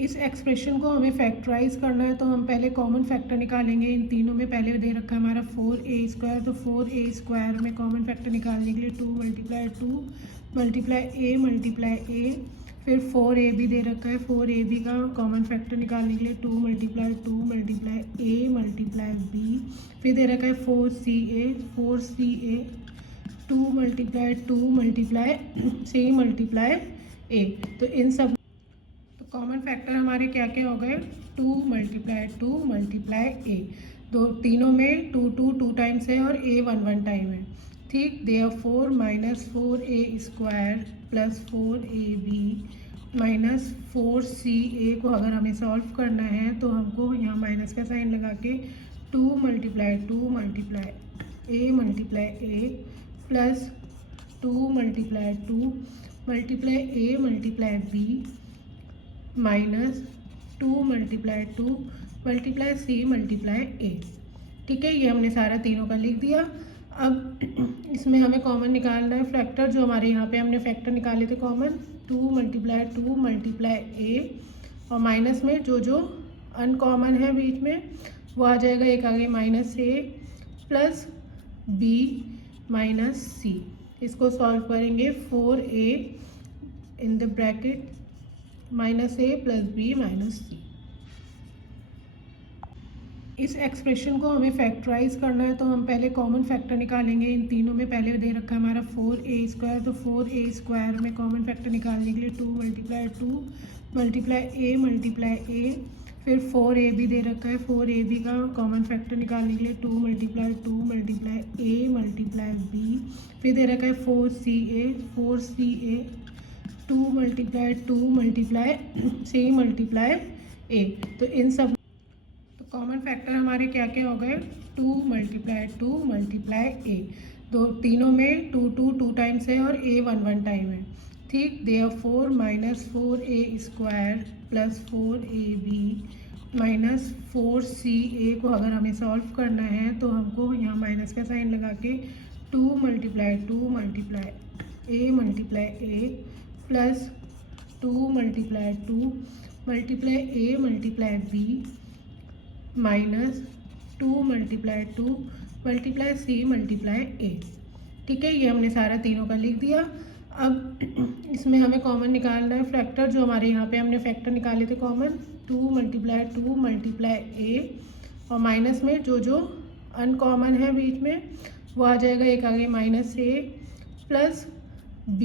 इस एक्सप्रेशन को हमें फैक्टराइज करना है तो हम पहले कॉमन फैक्टर निकालेंगे। इन तीनों में पहले दे रखा है हमारा 4a², तो 4a² में कॉमन फैक्टर निकालने के लिए 2 मल्टीप्लाई a, फिर 4ab दे रखा है, 4ab का कॉमन फैक्टर निकालने के लिए 2 मल्टीप्लाई a मल्टीप्लाई b, फिर दे रखा है 4ca, 2 multiply c multiply a। तो इन सब कॉमन फैक्टर हमारे क्या क्या हो गए, 2 मल्टीप्लाई a। दो तीनों में 2 टाइम्स है और a 1 टाइम है, ठीक। Therefore -4a² plus 4ab minus 4ca को अगर हमें सॉल्व करना है तो हमको यहाँ माइनस का साइन लगा के 2 multiply a multiply a plus 2 multiply a multiply b minus 2 multiply c multiply a, ठीक है। ये हमने सारा तीनों का लिख दिया। अब इसमें हमें कॉमन निकालना है फैक्टर, जो हमारे यहाँ पे हमने फैक्टर निकाले थे कॉमन, 2 मल्टीप्लाई a, और माइनस में जो अनकॉमन है बीच में वो आ जाएगा, एक आगे -a plus b minus c। इसको सॉल्व करेंगे, 4a in the bracket -a plus b minus c। इस एक्सप्रेशन को हमें फैक्टराइज करना है तो हम पहले कॉमन फैक्टर निकालेंगे। इन तीनों में पहले दे रखा है हमारा 4a², तो 4a² में कॉमन फैक्टर निकालने के लिए 2 मल्टीप्लाई a, फिर 4ab दे रखा है, 4ab का कॉमन फैक्टर निकालने के लिए 2 मल्टीप्लाई a मल्टीप्लाई b, फिर दे रखा है 4ca, 2 multiply c multiply a। तो इन सब कॉमन फैक्टर हमारे क्या क्या हो गए, 2 मल्टीप्लाई a। दो तीनों में 2 टाइम्स है और a 1 टाइम है, ठीक। Therefore -4a² plus 4ab minus 4ca को अगर हमें सॉल्व करना है तो हमको यहाँ माइनस का साइन लगा के 2 multiply a multiply a plus 2 multiply a multiply b minus 2 multiply c multiply a, ठीक है। ये हमने सारा तीनों का लिख दिया। अब इसमें हमें कॉमन निकालना है फैक्टर, जो हमारे यहाँ पे हमने फैक्टर निकाले थे कॉमन, 2 मल्टीप्लाई a, और माइनस में जो अनकॉमन है बीच में वो आ जाएगा, एक आगे -a प्लस b